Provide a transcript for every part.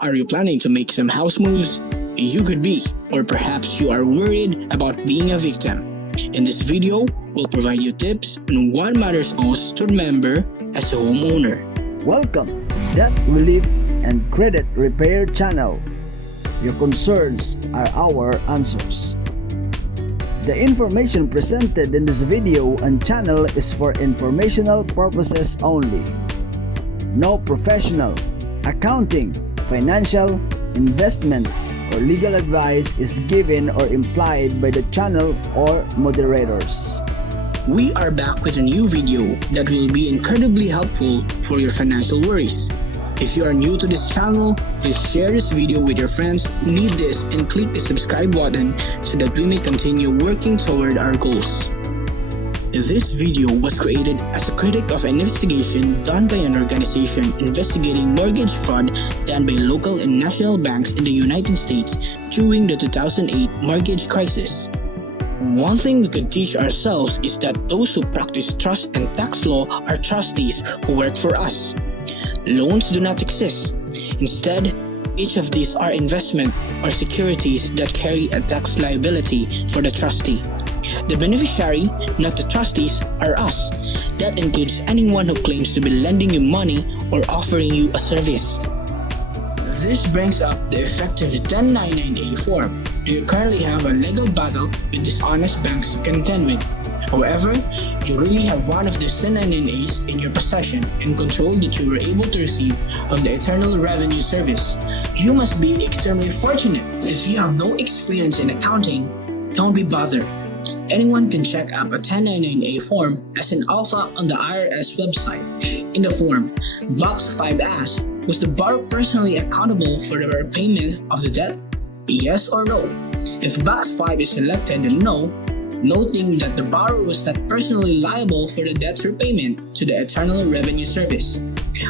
Are you planning to make some house moves? You could be, or perhaps you are worried about being a victim. In this video, we'll provide you tips on what matters most to remember as a homeowner. Welcome to Debt Relief and Credit Repair channel. Your concerns are our answers. The information presented in this video and channel is for informational purposes only. No professional, accounting, financial, investment, or legal advice is given or implied by the channel or moderators. We are back with a new video that will be incredibly helpful for your financial worries. If you are new to this channel, please share this video with your friends who need this and click the subscribe button so that we may continue working toward our goals. This video was created as a critic of an investigation done by an organization investigating mortgage fraud done by local and national banks in the United States during the 2008 mortgage crisis. One thing we could teach ourselves is that those who practice trust and tax law are trustees who work for us. Loans do not exist. Instead, each of these are investment or securities that carry a tax liability for the trustee. The beneficiary, not the trustees, are us. That includes anyone who claims to be lending you money or offering you a service. This brings up the effective 1099-A form. Do you currently have a legal battle with dishonest banks to contend with? However, you really have one of the 1099-As in your possession and control that you were able to receive from the Internal Revenue Service. You must be extremely fortunate. If you have no experience in accounting, don't be bothered. Anyone can check up a 1099-A form as an alpha on the IRS website. In the form, Box 5 asks, was the borrower personally accountable for the repayment of the debt? Yes or no? If Box 5 is selected, no, noting that the borrower was not personally liable for the debt's repayment to the Internal Revenue Service.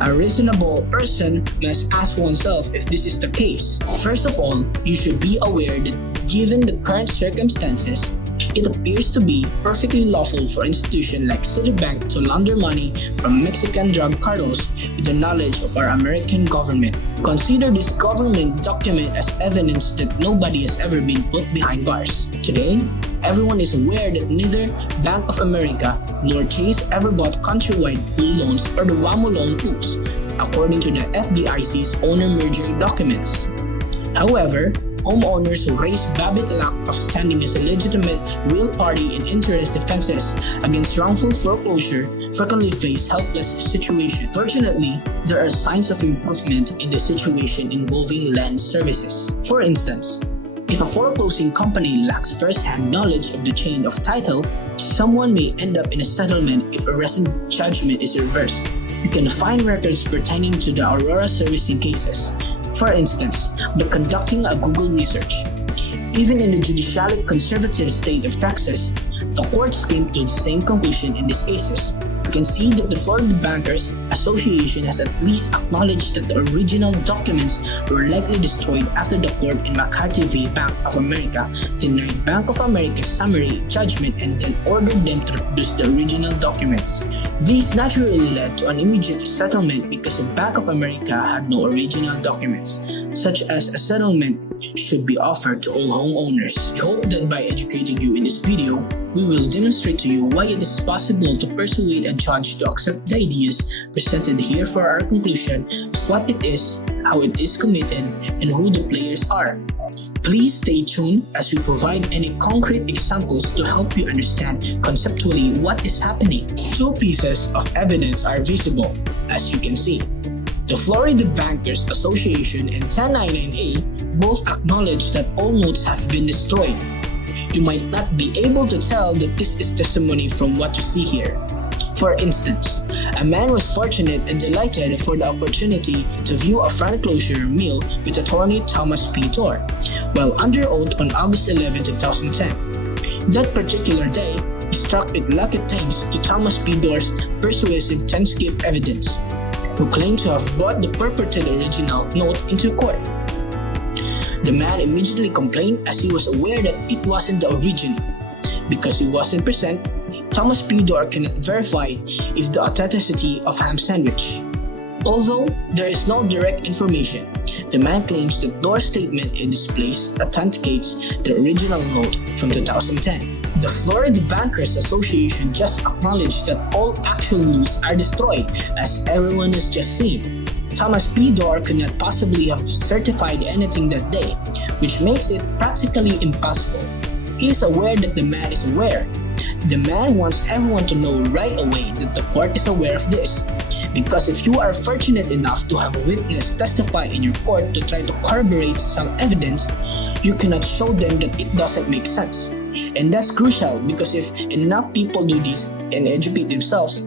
A reasonable person must ask oneself if this is the case. First of all, you should be aware that given the current circumstances, it appears to be perfectly lawful for institutions like Citibank to launder money from Mexican drug cartels with the knowledge of our American government. Consider this government document as evidence that nobody has ever been put behind bars. Today, everyone is aware that neither Bank of America nor Chase ever bought countrywide pool loans or the WAMO loan pools, according to the FDIC's owner merger documents. However, homeowners who raise Babbitt lack of standing as a legitimate real party in interest defenses against wrongful foreclosure frequently face helpless situations. Fortunately, there are signs of improvement in the situation involving land services. For instance, if a foreclosing company lacks first-hand knowledge of the chain of title, someone may end up in a settlement if a recent judgment is reversed. You can find records pertaining to the Aurora servicing cases. For instance, by conducting a Google research. Even in the judicially conservative state of Texas, the courts came to the same conclusion in these cases. You can see that the Florida Bankers Association has at least acknowledged that the original documents were likely destroyed after the court in McCarthy v. Bank of America denied Bank of America's summary judgment and then ordered them to produce the original documents. This naturally led to an immediate settlement because the Bank of America had no original documents, such as a settlement should be offered to all homeowners. We hope that by educating you in this video, we will demonstrate to you why it is possible to persuade a judge to accept the ideas presented here for our conclusion of what it is, how it is committed, and who the players are. Please stay tuned as we provide any concrete examples to help you understand conceptually what is happening. Two pieces of evidence are visible, as you can see. The Florida Bankers Association and 1099-A both acknowledge that all notes have been destroyed. You might not be able to tell that this is testimony from what you see here. For instance, a man was fortunate and delighted for the opportunity to view a foreclosure mill with attorney Thomas P. Dorr while under oath on August 11, 2010. That particular day, he struck it lucky thanks to Thomas P. Dorr's persuasive transcript evidence, who claimed to have brought the purported original note into court. The man immediately complained as he was aware that it wasn't the original. Because he wasn't present, Thomas P. Dorr cannot verify if the authenticity of ham sandwich. Although there is no direct information, The man claims that Door's statement in this place authenticates the original note from 2010. The Florida Bankers Association just acknowledged that all actual notes are destroyed, as everyone has just seen. Thomas P. Door could not possibly have certified anything that day, which makes it practically impossible. He is aware that the man is aware. The man wants everyone to know right away that the court is aware of this. Because if you are fortunate enough to have a witness testify in your court to try to corroborate some evidence, you cannot show them that it doesn't make sense. And that's crucial, because if enough people do this and educate themselves,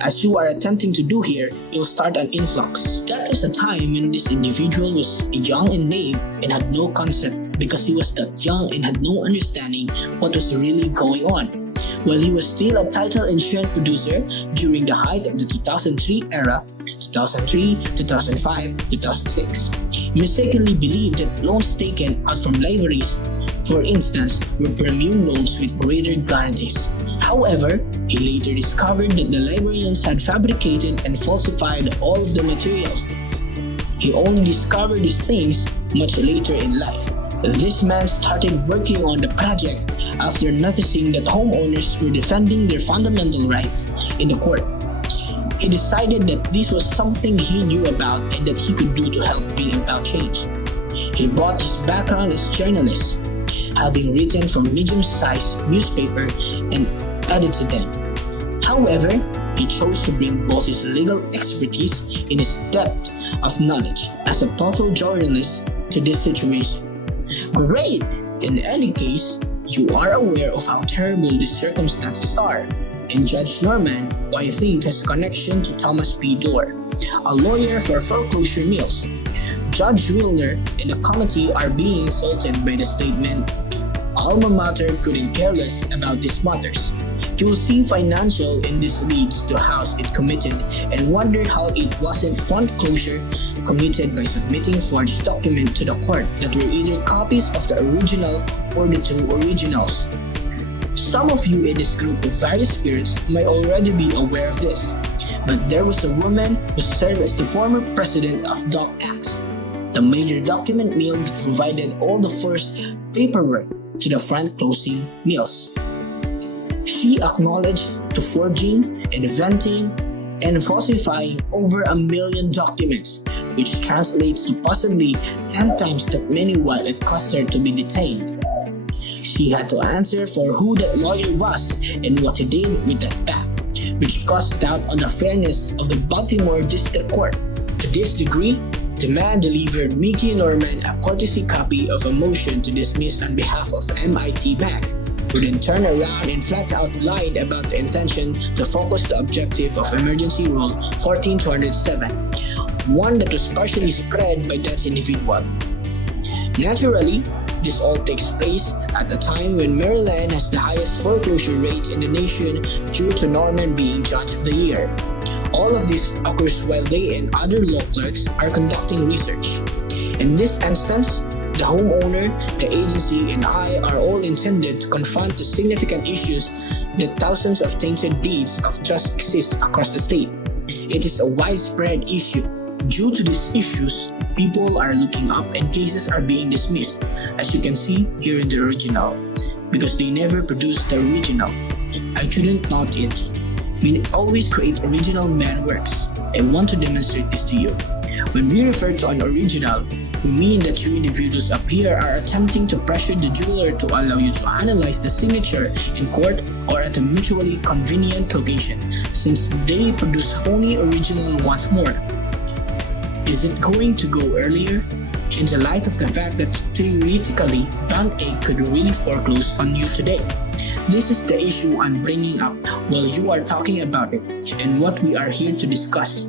as you are attempting to do here, you'll start an influx. That was a time when this individual was young and naive and had no concept, because he was that young and had no understanding what was really going on. While he was still a title insurance producer during the height of the 2003 era, 2003, 2005, 2006, he mistakenly believed that loans taken out from libraries, for instance, were premium loans with greater guarantees. However, he later discovered that the librarians had fabricated and falsified all of the materials. He only discovered these things much later in life. This man started working on the project after noticing that homeowners were defending their fundamental rights in the court. He decided that this was something he knew about and that he could do to help bring about change. He brought his background as a journalist, having written for medium-sized newspaper and edited them. However, he chose to bring both his legal expertise and his depth of knowledge as a thoughtful journalist to this situation. Great! In any case, you are aware of how terrible these circumstances are, and Judge Norman, who I think has connection to Thomas P. Door, a lawyer for foreclosure mills. Judge Wilner and the committee are being insulted by the statement, "Alma Mater couldn't care less about these matters." You will see financial in this leads to house it committed and wonder how it wasn't foreclosure committed by submitting forged documents to the court that were either copies of the original or the true originals. Some of you in this group of various spirits might already be aware of this, but there was a woman who served as the former president of Doc X, the major document mill that provided all the first paperwork to the front closing mills. She acknowledged to forging, inventing, and falsifying over 1 million documents, which translates to possibly 10 times that many while it cost her to be detained. She had to answer for who that lawyer was and what he did with that fact, which caused doubt on the fairness of the Baltimore District Court. To this degree, the man delivered Mickey Norman a courtesy copy of a motion to dismiss on behalf of MIT Bank, who then turned around and flat out lied about the intention to focus the objective of Emergency Rule 14207, one that was partially spread by that individual. Naturally, this all takes place at a time when Maryland has the highest foreclosure rates in the nation due to Norman being Judge of the Year. All of this occurs while they and other law clerks are conducting research. In this instance, the homeowner, the agency, and I are all intended to confront the significant issues that thousands of tainted deeds of trust exist across the state. It is a widespread issue. Due to these issues, people are looking up and cases are being dismissed, as you can see here in the original, because they never produced the original. I couldn't not it. We always create original man works. I want to demonstrate this to you. When we refer to an original, we mean that you individuals up here are attempting to pressure the jeweler to allow you to analyze the signature in court or at a mutually convenient location, since they produce phony original once more. Is it going to go earlier? In the light of the fact that theoretically, Don A could really foreclose on you today. This is the issue I'm bringing up while you are talking about it and what we are here to discuss.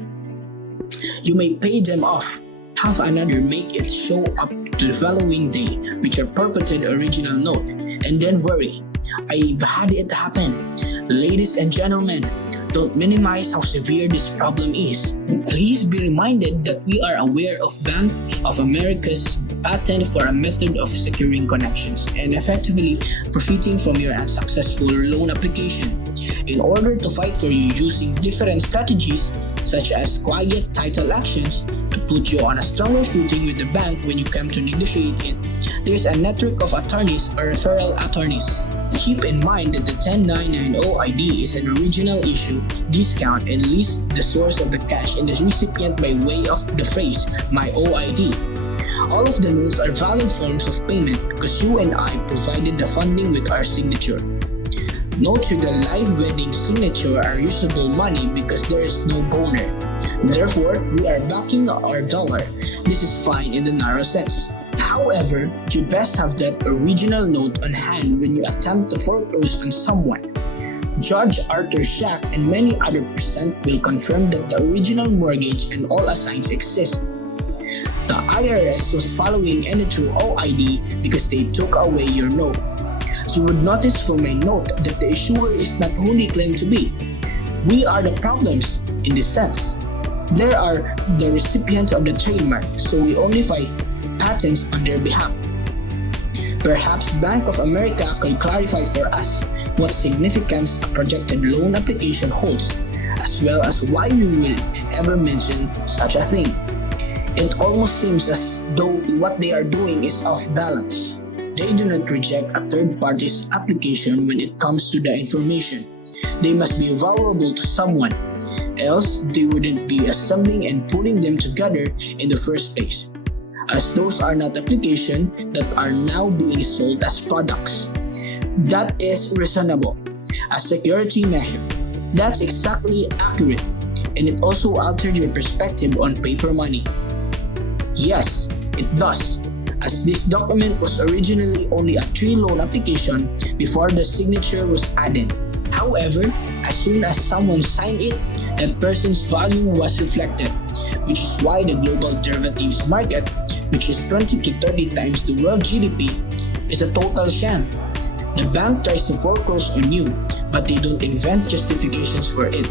You may pay them off, have another make it show up the following day with your purported original note, and then worry. I've had it happen. Ladies and gentlemen, don't minimize how severe this problem is. Please be reminded that we are aware of Bank of America's patent for a method of securing connections and effectively profiting from your unsuccessful loan application. In order to fight for you using different strategies, such as quiet title actions, to put you on a stronger footing with the bank when you come to negotiate it. There's a network of attorneys or referral attorneys. Keep in mind that the 10990 ID is an original issue discount and lists the source of the cash and the recipient by way of the phrase, my OID. All of the notes are valid forms of payment because you and I provided the funding with our signature. Notes with a live wedding signature are usable money because there is no boner. Therefore, we are backing our dollar. This is fine in the narrow sense. However, you best have that original note on hand when you attempt to foreclose on someone. Judge Arthur Shack and many other present will confirm that the original mortgage and all assigns exist. The IRS was following any true OID because they took away your note. You would notice from my note that the issuer is not who they claim to be. We are the problems in this sense. They are the recipients of the trademark, so we only fight patents on their behalf. Perhaps Bank of America can clarify for us what significance a projected loan application holds, as well as why we will ever mention such a thing. It almost seems as though what they are doing is off balance. They do not reject a third party's application when it comes to the information. They must be valuable to someone, else they wouldn't be assembling and putting them together in the first place, as those are not applications that are now being sold as products. That is reasonable. A security measure. That's exactly accurate, and it also altered your perspective on paper money. Yes, it does, as this document was originally only a 3-loan application before the signature was added. However, as soon as someone signed it, that person's value was reflected, which is why the global derivatives market, which is 20 to 30 times the world GDP, is a total sham. The bank tries to foreclose on you, but they don't invent justifications for it.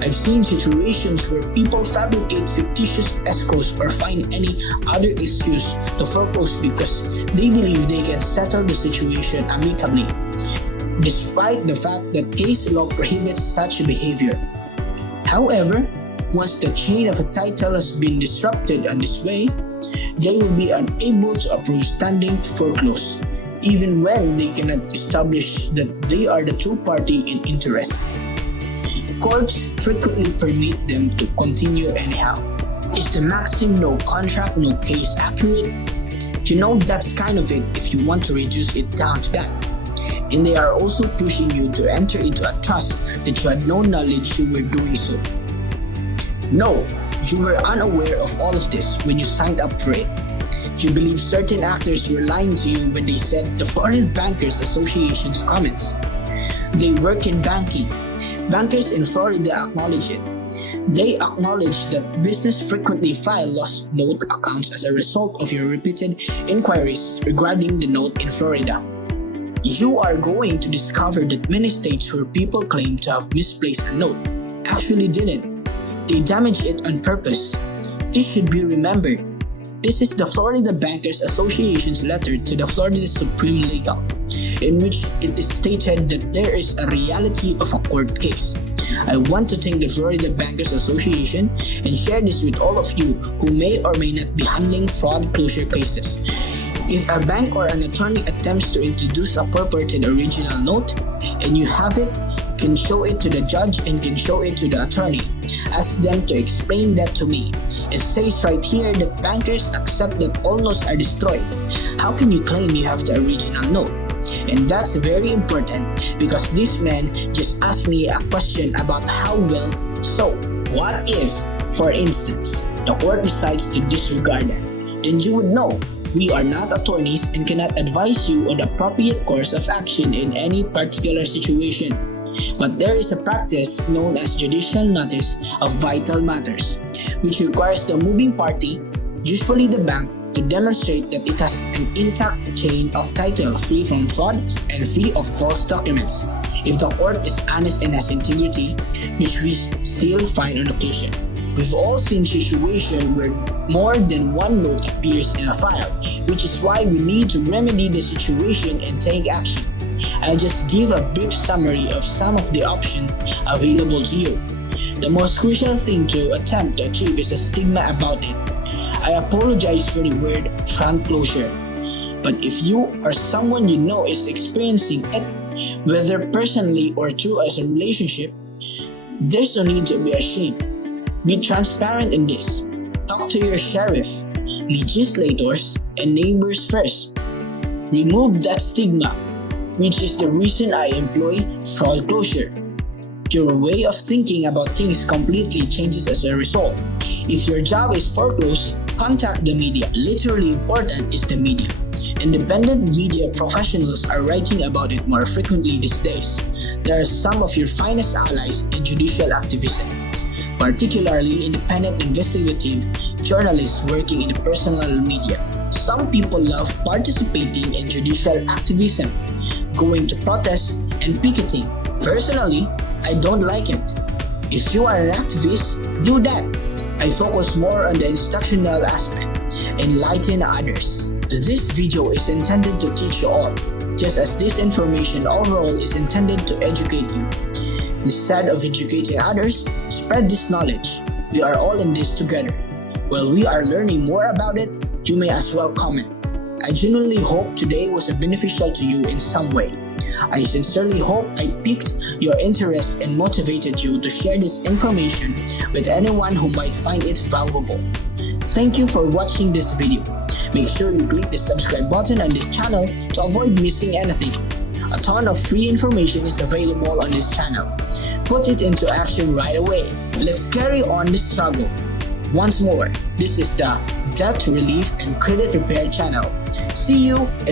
I've seen situations where people fabricate fictitious escrows or find any other excuse to foreclose because they believe they can settle the situation amicably, despite the fact that case law prohibits such behavior. However, once the chain of a title has been disrupted in this way, they will be unable to approve standing to foreclose, even when they cannot establish that they are the true party in interest. Courts frequently permit them to continue anyhow. Is the maxim no contract, no case accurate? You know, that's kind of it if you want to reduce it down to that. And they are also pushing you to enter into a trust that you had no knowledge you were doing so. No, you were unaware of all of this when you signed up for it. You believe certain actors were lying to you when they said the Florida Bankers Association's comments. They work in banking. Bankers in Florida acknowledge it. They acknowledge that business frequently file lost note accounts as a result of your repeated inquiries regarding the note in Florida. You are going to discover that many states where people claim to have misplaced a note actually didn't. They damaged it on purpose. This should be remembered. This is the Florida Bankers Association's letter to the Florida Supreme Legal, in which it is stated that there is a reality of a court case. I want to thank the Florida Bankers Association and share this with all of you who may or may not be handling fraud closure cases. If a bank or an attorney attempts to introduce a purported original note and you have it, can show it to the judge and can show it to the attorney. Ask them to explain that to me. It says right here that bankers accept that all notes are destroyed. How can you claim you have the original note? And that's very important because this man just asked me a question about how well. So, what if, for instance, the court decides to disregard that? Then you would know. We are not attorneys and cannot advise you on the appropriate course of action in any particular situation. But there is a practice known as judicial notice of vital matters, which requires the moving party, usually the bank, to demonstrate that it has an intact chain of title free from fraud and free of false documents. If the court is honest and has integrity, which we still find on occasion. We've all seen situations where more than one note appears in a file, which is why we need to remedy the situation and take action. I'll just give a brief summary of some of the options available to you. The most crucial thing to attempt to achieve is a stigma about it. I apologize for the word foreclosure, but if you or someone you know is experiencing it, whether personally or through as a relationship, there's no need to be ashamed. Be transparent in this. Talk to your sheriff, legislators, and neighbors first. Remove that stigma, which is the reason I employ foreclosure. Your way of thinking about things completely changes as a result. If your job is foreclosed, contact the media. Literally important is the media. Independent media professionals are writing about it more frequently these days. They are some of your finest allies in judicial activism, particularly independent investigative journalists working in the personal media. Some people love participating in judicial activism, going to protests and picketing. Personally, I don't like it. If you are an activist, do that. I focus more on the instructional aspect, enlighten others. This video is intended to teach you all, just as this information overall is intended to educate you. Instead of educating others, spread this knowledge. We are all in this together. While we are learning more about it, you may as well comment. I genuinely hope today was beneficial to you in some way. I sincerely hope I piqued your interest and motivated you to share this information with anyone who might find it valuable. Thank you for watching this video. Make sure you click the subscribe button on this channel to avoid missing anything. A ton of free information is available on this channel. Put it into action right away. Let's carry on the struggle. Once more, this is the Debt Relief and Credit Repair channel. See you in